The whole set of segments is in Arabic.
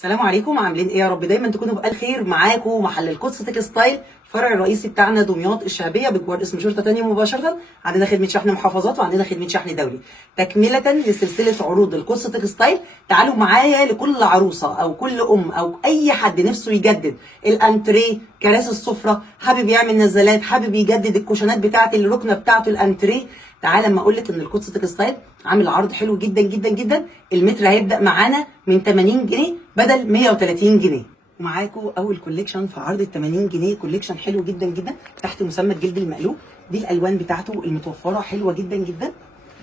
السلام عليكم، عاملين ايه؟ يا رب دايما تكونوا بألف خير. معاكم محل القدس تكستايل، الفرع الرئيسي بتاعنا دمياط الشعبيه بجوار اسم شرطه تانية مباشره. عندنا خدمه شحن محافظات وعندنا خدمه شحن دولي. تكمله لسلسله عروض القدس تكستايل، تعالوا معايا لكل عروسه او كل ام او اي حد نفسه يجدد الانتريه، كراسي السفره، حابب يعمل نزلات، حابب يجدد الكوشنات بتاعه الركنه بتاعته الانتريه. تعالى اما اقول لك ان القدس تكستايل عامل عرض حلو جدا جدا جدا. المتر هيبدا معانا من 80 جنيه بدل 130 جنيه. ومعاكم اول كوليكشن في عرض ال 80 جنيه، كوليكشن حلو جدا جدا تحت مسمى الجلد المقلوب. دي الالوان بتاعته المتوفره حلوه جدا جدا،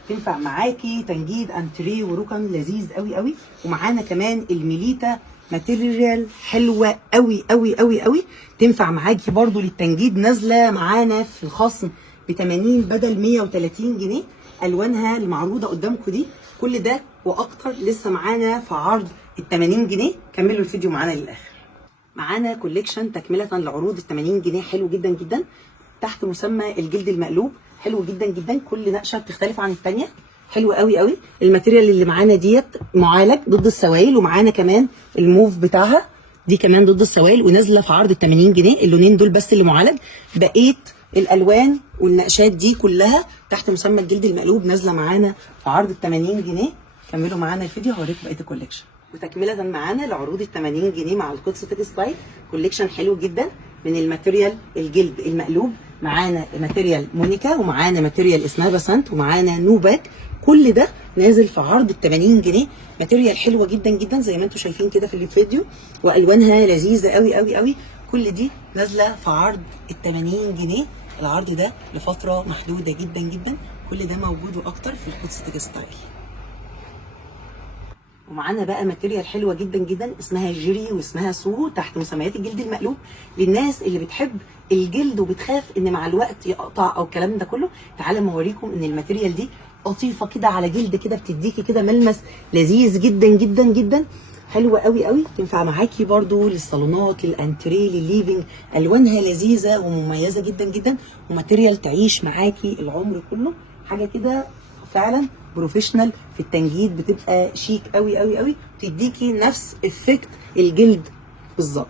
تنفع معاكي تنجيد انتريه وركن لذيذ قوي قوي. ومعانا كمان الميليتا ماتيريال حلوه قوي قوي قوي قوي، تنفع معاكي برضو للتنجيد. نازله معانا في الخصم ب 80 بدل 130 جنيه. الوانها المعروضه قدامكم دي، كل ده واكتر لسه معانا في عرض ال 80 جنيه. كملوا الفيديو معانا للاخر. معانا كوليكشن تكمله لعروض ال 80 جنيه حلو جدا جدا تحت مسمى الجلد المقلوب، حلو جدا جدا. كل نقشه بتختلف عن الثانيه، حلو قوي قوي. الماتيريال اللي معانا ديت معالج ضد السوائل، ومعانا كمان الموف بتاعها دي كمان ضد السوائل، ونازله في عرض ال 80 جنيه. اللونين دول بس اللي معالج، بقيه الالوان والنقشات دي كلها تحت مسمى الجلد المقلوب نازله معانا في عرض ال 80 جنيه. كملوا معانا الفيديو هوريكم بقيه الكوليكشن. وتكمله معانا لعروض ال 80 جنيه مع القدس تكستايل، كوليكشن حلو جدا من الماتيريال الجلد المقلوب. معانا ماتيريال مونيكا، ومعانا ماتيريال اسمها بسنت، ومعانا نوباك. كل ده نازل في عرض ال 80 جنيه. ماتيريال حلوه جدا جدا زي ما انتم شايفين كده في الفيديو، والوانها لذيذه قوي قوي قوي. كل دي نازله في عرض ال 80 جنيه. العرض ده لفتره محدوده جدا جدا، كل ده موجود واكتر في القدس تكستايل. ومعانا بقى ماتيريال حلوه جدا جدا اسمها جيري واسمها سو تحت مسميات الجلد المقلوب، للناس اللي بتحب الجلد وبتخاف ان مع الوقت يقطع او الكلام ده كله. تعالى ما اوريكم ان الماتيريال دي قطيفه كده على جلد كده، بتديكي كده ملمس لذيذ جدا جدا جدا، حلوه قوي قوي. تنفع معاكي برضو للصالونات، للانتريه، للليفنج. الوانها لذيذه ومميزه جدا جدا، وماتيريال تعيش معاكي العمر كله. حاجه كده فعلا بروفيشنال في التنجيد، بتبقى شيك قوي قوي قوي، بتديكي نفس افكت الجلد بالظبط.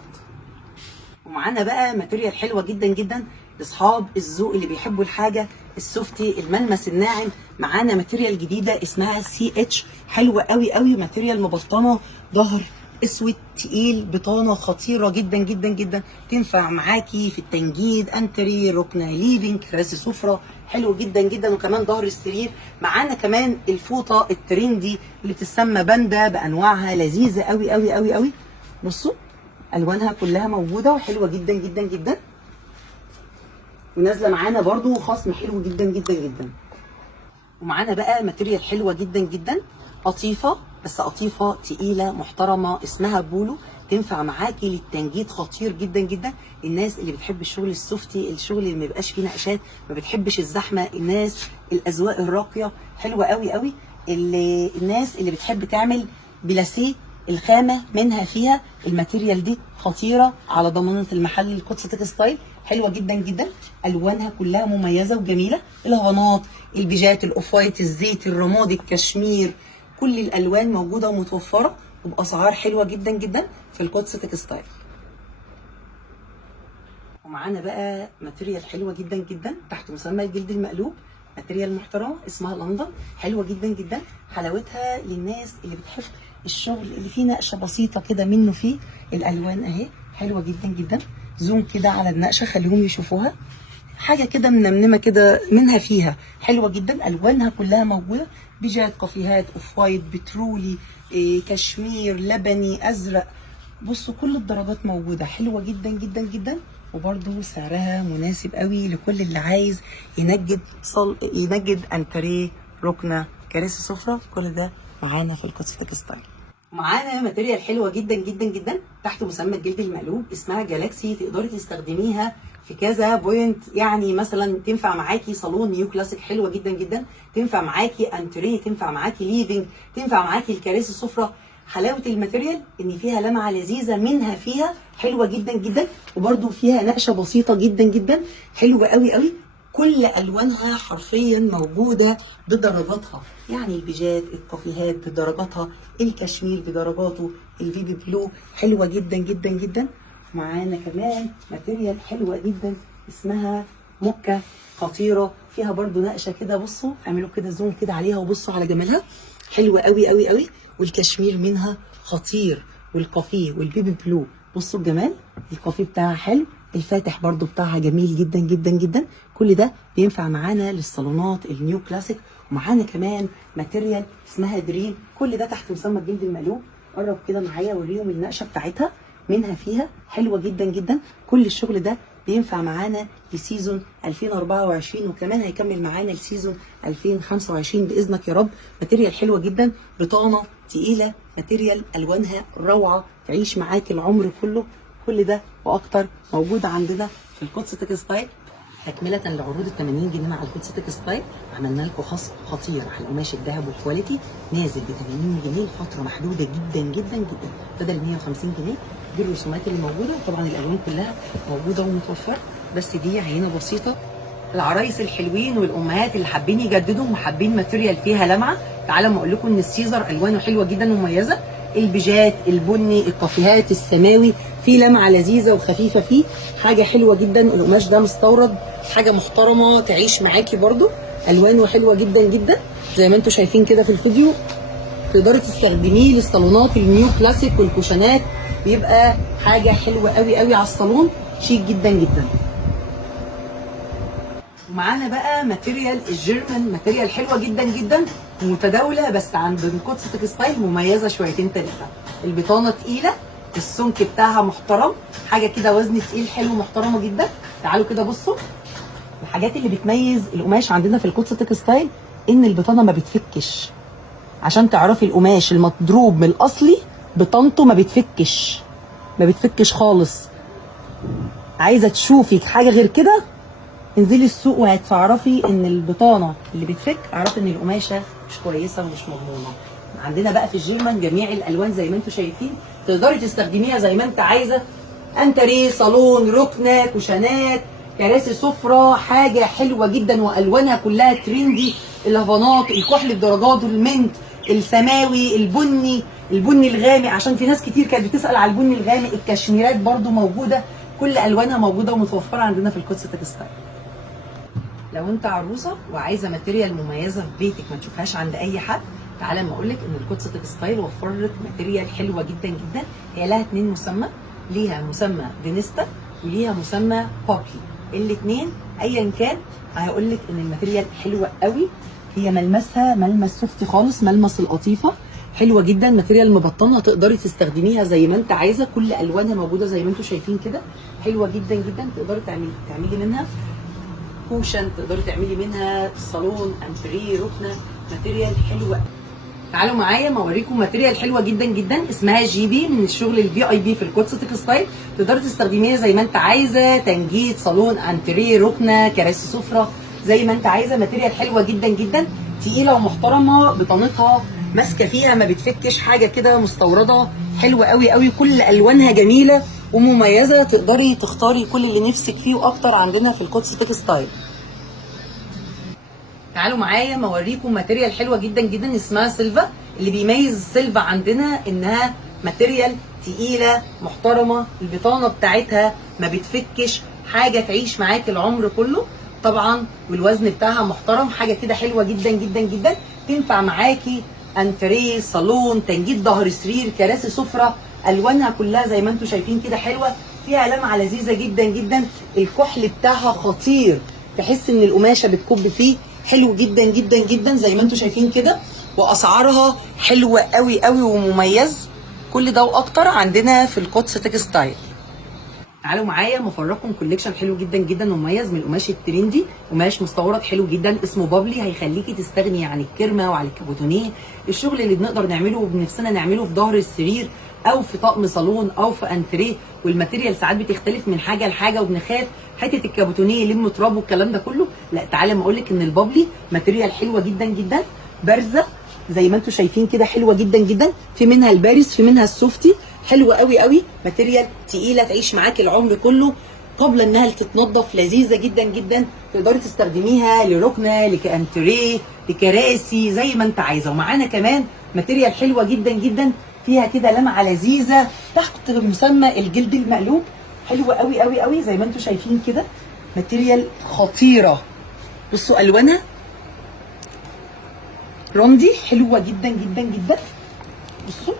ومعانا بقى ماتيريال حلوه جدا جدا لاصحاب الذوق اللي بيحبوا الحاجه السوفتي، الملمس الناعم. معانا ماتيريال جديده اسمها سي اتش، حلوه قوي قوي. ماتيريال مبطنه، ظهر اسود تقيل، بطانه خطيره جدا جدا جدا. تنفع معاكي في التنجيد، انتري، ركنه، ليفنج، كراسي سفره، حلو جدا جدا. وكمان ظهر السرير. معانا كمان الفوطه الترندي اللي بتسمى باندا بانواعها، لذيذه قوي قوي قوي قوي. بصوا الوانها كلها موجوده وحلوه جدا جدا جدا، ونازله معانا برضو خصم حلو جدا جدا جدا. ومعانا بقى ماتيريال حلوه جدا جدا، قطيفه بس قطيفه تقيله محترمه اسمها بولو. تنفع معاكي للتنجيد، خطير جدا جدا. الناس اللي بتحب الشغل السوفتي، الشغل اللي ما بيبقاش فيه نقشات، ما بتحبش الزحمه، الناس الاذواق الراقيه، حلوه قوي قوي. الناس اللي بتحب تعمل بلاسيه، الخامه منها فيها الماتيريال دي خطيره على ضمانه المحل القدس تكستايل، حلوه جدا جدا. الوانها كلها مميزه وجميله، الهضانات، البيجات، الاوف وايت، الزيت، الرمادي، الكشمير، كل الالوان موجوده ومتوفره وباسعار حلوه جدا جدا في القدس تكستايل. ومعانا بقى ماتيريال حلوه جدا جدا تحت مسمى الجلد المقلوب، ماتيريال محترمه اسمها لندن، حلوه جدا جدا. حلاوتها للناس اللي بتحب الشغل اللي فيه نقشه بسيطه كده منه فيه. الالوان اهي حلوه جدا جدا، زوم كده على النقشه خليهم يشوفوها، حاجه كده منمنمه كده منها فيها، حلوه جدا. الوانها كلها موجوده، بيجات، كافيهات، اوف وايت، بترولي، كشمير، لبني، ازرق. بصوا كل الدرجات موجوده، حلوه جدا جدا جدا. وبرده سعرها مناسب قوي لكل اللي عايز ينجد انتريه، ركنه، كراسي سفره، كل ده معانا في القدس تكستايل. معانا ماتيريال حلوه جدا جدا جدا تحت مسمى الجلد المقلوب اسمها جالاكسي. تقدري تستخدميها في كذا بوينت، يعني مثلا تنفع معاكي صالون نيو كلاسيك، حلوه جدا جدا. تنفع معاكي انتريه، تنفع معاكي ليفنج، تنفع معاكي الكراسي السفره. حلاوه الماتيريال ان فيها لمعه لذيذه منها فيها، حلوه جدا جدا. وبرده فيها نقشه بسيطه جدا جدا، حلوه قوي قوي. كل الوانها حرفيا موجوده بدرجاتها، يعني البيجات، الكافيهات بدرجاتها، الكشمير بدرجاته، البيبي بلو حلوه جدا جدا جدا. معانا كمان ماتيريال حلوه جدا اسمها موكا، خطيره فيها برضو نقشه كده. بصوا اعملوا كده زوم كده عليها وبصوا على جمالها، حلوه قوي قوي قوي. والكشمير منها خطير، والكافيه والبيبي بلو بصوا الجمال. الكافيه بتاعها حلو، الفاتح برضو بتاعها جميل جدا جدا جدا. كل ده بينفع معانا للصالونات النيو كلاسيك. ومعانا كمان ماتيريال اسمها دريم، كل ده تحت مسمى الجلد المقلوب. قرب كده معايا اوريهم النقشه بتاعتها، منها فيها حلوه جدا جدا. كل الشغل ده بينفع معانا لسيزون 2024 وكمان هيكمل معانا لسيزون 2025 باذنك يا رب. ماتيريال حلوه جدا، بطانه تقيله، ماتيريال الوانها روعه تعيش معاك العمر كله. كل ده واكتر موجود عندنا في القدس تكستايل. تكمله لعروض ال 80 جنيه مع القدس تكستايل، عملنا لكم خصم خطير على القماش الذهب والكواليتي، نازل ب 80 جنيه لفتره محدوده جدا جدا جدا بدل 150 جنيه. دي الرسومات اللي موجوده، طبعا الالوان كلها موجوده ومتوفره، بس دي عينه بسيطه. العرايس الحلوين والامهات اللي حابين يجددوا وحابين ماتيريال فيها لمعه، تعالوا ما اقول لكم ان السيزر الوانه حلوه جدا ومميزه. البيجات، البني، الكافيهات، السماوي، في لمعه لذيذه وخفيفه فيه، حاجه حلوه جدا. القماش ده مستورد، حاجه محترمه تعيش معاكي برده. الوانه حلوه جدا جدا زي ما انتم شايفين كده في الفيديو. تقدري تستخدميه للصالونات النيو كلاسيك والكوشنات، بيبقى حاجه حلوه قوي قوي على الصالون، شيك جدا جدا. ومعانا بقى ماتيريال الجيرمان، ماتيريال حلوه جدا جدا ومتداوله، بس عند القدس تكستايل مميزه شويتين ثلاثه. البطانه تقيله، السمك بتاعها محترم، حاجه كده وزن تقيل حلو محترمه جدا. تعالوا كده بصوا الحاجات اللي بتميز القماش عندنا في القدس تكستايل، ان البطانه ما بتفكش. عشان تعرفي القماش المضروب من الاصلي بطانته ما بتفكش، ما بتفكش خالص. عايزه تشوفي حاجه غير كده انزلي السوق وهتعرفي ان البطانه اللي بتفك، اعرفي ان القماشه مش كويسه ومش مضمونه. عندنا بقى في الجيرمان جميع الالوان زي ما انتم شايفين، تقدري تستخدميها زي ما انت عايزه. انتريه، صالون، ركنه، كوشنات، كراسي سفره، حاجه حلوه جدا والوانها كلها ترندي. الهافانات، الكحل بدرجاته، المنت، السماوي، البني الغامق، عشان في ناس كتير كانت بتسال على البني الغامق. الكشميرات برده موجوده، كل الوانها موجوده ومتوفره عندنا في القدس تكستايل. لو انت عروسه وعايزه ماتيريال مميزه في بيتك ما تشوفهاش عند اي حد، تعالى ما اقول لك ان القدس تكستايل وفر لك ماتيريال حلوه جدا جدا. هي لها 2 مسمى، ليها مسمى فينيستا وليها مسمى بوبلي. الاثنين ايا كان هقول لك ان الماتيريال حلوه قوي. هي ملمسها ملمس سوفتي خالص، ملمس القطيفه حلوه جدا. ماتيريال مبطنه تقدري تستخدميها زي ما انت عايزه، كل الوانها موجوده زي ما انتم شايفين كده، حلوه جدا جدا. تقدري تعملي منها كوشن، تقدري تعملي منها صالون، انتريه، ركنه. ماتيريال حلوه. تعالوا معايا ما اوريكم ماتيريال حلوه جدا جدا اسمها جي بي، من الشغل الفي اي بي في القدس تكستايل. تقدري تستخدميها زي ما انت عايزه، تنجيد، صالون، انتريه، ركنه، كراسي سفره، زي ما انت عايزه. ماتيريال حلوه جدا جدا، تقيله ومحترمه، بطانتها ماسكه فيها ما بتفكش، حاجه كده مستورده حلوه قوي قوي. كل الوانها جميله ومميزه، تقدري تختاري كل اللي نفسك فيه واكتر عندنا في القدس تكستايل. تعالوا معايا ما اوريكم ماتيريال حلوه جدا جدا اسمها سيلفا. اللي بيميز السيلفا عندنا انها ماتيريال تقيله محترمه، البطانه بتاعتها ما بتفكش، حاجه تعيش معاك العمر كله طبعا، والوزن بتاعها محترم. حاجه كده حلوه جدا جدا جدا، تنفع معاكي انتريه، صالون، تنجيد ظهر سرير، كراسي سفره. الوانها كلها زي ما انتم شايفين كده حلوه، فيها لمعه لذيذه جدا جدا. الكحل بتاعها خطير، تحس ان القماشه بتكب فيه، حلو جدا جدا جدا زي ما انتم شايفين كده. واسعارها حلوه قوي قوي ومميز. كل ده واكتر عندنا في القدس تكستايل. تعالوا معايا مفرجكم كوليكشن حلو جدا جدا ومميز من القماش الترندي، قماش مستورد حلو جدا اسمه بابلي، هيخليكي تستغني عن الكرمه وعن الكابوتونيه. الشغل اللي بنقدر نعمله وبنفسنا نعمله في ظهر السرير او في طقم صالون او في انتريه، والماتيريال ساعات بتختلف من حاجه لحاجه وبنخاف حته الكابوتونيه يلم تراب والكلام ده كله. لا تعالى ما اقول لك ان البابلي ماتيريال حلوه جدا جدا، بارزه زي ما انتم شايفين كده، حلوه جدا جدا. في منها البارز، في منها السوفتي، حلوه قوي قوي. ماتيريال تقيله تعيش معاك العمر كله. قبل انها تتنضف، لذيذه جدا جدا. تقدري تستخدميها لركنه، لكانتريه، لكراسي، زي ما انت عايزه. ومعانا كمان ماتيريال حلوه جدا جدا، فيها كده لمعه لذيذه تحت مسمى الجلد المقلوب. حلوه قوي قوي قوي زي ما انتم شايفين كده، ماتيريال خطيره. بصوا الوانها رمدي، حلوه جدا جدا جدا. بصوا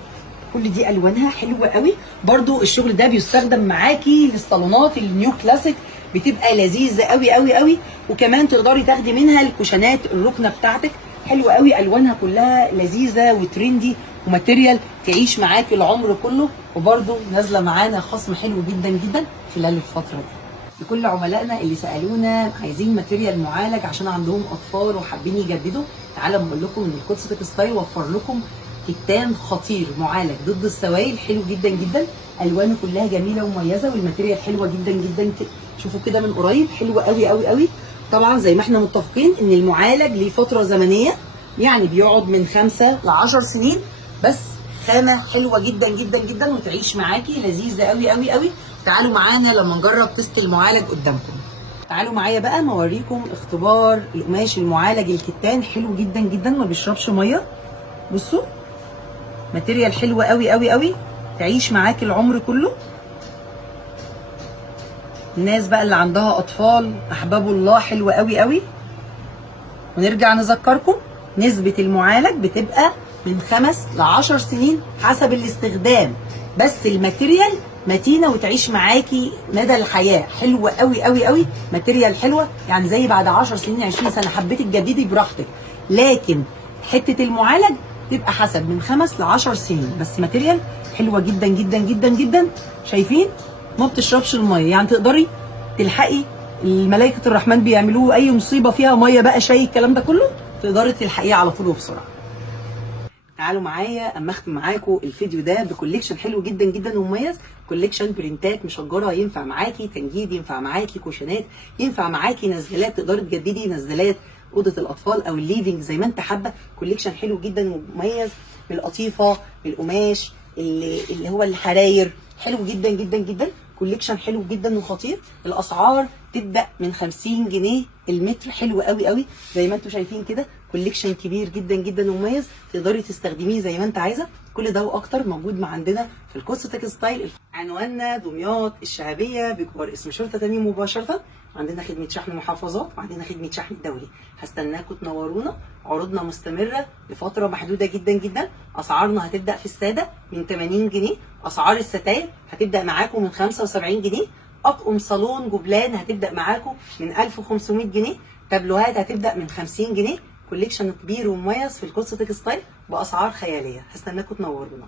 كل دي الوانها حلوه قوي. برضو الشغل ده بيستخدم معاكي للصالونات النيو كلاسيك، بتبقى لذيذه قوي قوي قوي. وكمان تقدري تاخدي منها الكوشنات الركنه بتاعتك، حلوه قوي. الوانها كلها لذيذه وترندي، وماتيريال تعيش معاكي العمر كله. وبرضو نازله معانا خصم حلو جدا جدا خلال الفتره دي. لكل عملائنا اللي سالونا عايزين ماتيريال معالج عشان عندهم اطفال وحابين يجددوا، تعالوا بقول لكم ان القدس تكستايل وفر لكم كتان خطير معالج ضد السوائل، حلو جدا جدا. الوانه كلها جميله ومميزه، والماتيريال حلوه جدا جدا. شوفوا كده من قريب، حلوه قوي قوي قوي. طبعا زي ما احنا متفقين ان المعالج ليه فتره زمنيه، يعني بيقعد من 5 ل 10 سنين، بس خامه حلوه جدا جدا جدا وتعيش معاكي لذيذه قوي قوي قوي. تعالوا معانا لما نجرب تست المعالج قدامكم. تعالوا معايا بقى ما اوريكم اختبار القماش المعالج الكتان. حلو جدا جدا، ما بيشربش ميه. بصوا ماتيريال حلوه قوي قوي قوي، تعيش معاكي العمر كله. الناس بقى اللي عندها اطفال احباب الله، حلوه قوي قوي. ونرجع نذكركم نسبه المعالج بتبقى من 5 ل 10 سنين حسب الاستخدام، بس الماتيريال متينه وتعيش معاكي مدى الحياه. حلوه قوي قوي قوي، ماتيريال حلوه، يعني زي بعد 10 سنين 20 سنه حبيتي تجددي براحتك. لكن حته المعالج تبقى حسب من 5 ل 10 سنين، بس ماتيريال حلوه جدا جدا جدا جدا. شايفين ما بتشربش الميه، يعني تقدري تلحقي الملائكه الرحمن بيعملوه اي مصيبه فيها ميه بقى، شاي، الكلام ده كله تقدري تلحقيه على طول وبسرعه. تعالوا معايا اما اختم معاكم الفيديو ده بكوليكشن حلو جدا جدا ومميز. كوليكشن برنتات مشجره، ينفع معاكي تنجيد، ينفع معاكي كوشنات، ينفع معاكي نزلات، تقدري تجددي نزلات اوضه الاطفال او الليفنج زي ما انت حابه. كوليكشن حلو جدا ومميز، بالقطيفه، بالقماش اللي هو الحراير، حلو جدا جدا جدا. كوليكشن حلو جدا وخطير. الاسعار تبدا من 50 جنيه المتر، حلو قوي قوي زي ما انتم شايفين كده. كوليكشن كبير جدا جدا ومميز، تقدري تستخدميه زي ما انت عايزه. كل ده واكتر موجود مع عندنا في القدس تكستايل. عنواننا دمياط الشعبيه بجوار اسم شرطه تانيم مباشره. عندنا خدمه شحن محافظات وعندنا خدمه شحن دولي. هستناكم تنورونا. عروضنا مستمره لفتره محدوده جدا جدا. اسعارنا هتبدا في الساده من 80 جنيه. اسعار الستاير هتبدا معاكم من 75 جنيه. اطقم صالون جبلان هتبدا معاكم من 1500 جنيه. تابلوهات هتبدا من 50 جنيه. كوليكشن كبير ومميز في القدس تكستايل باسعار خياليه. هستناكم تنورونا.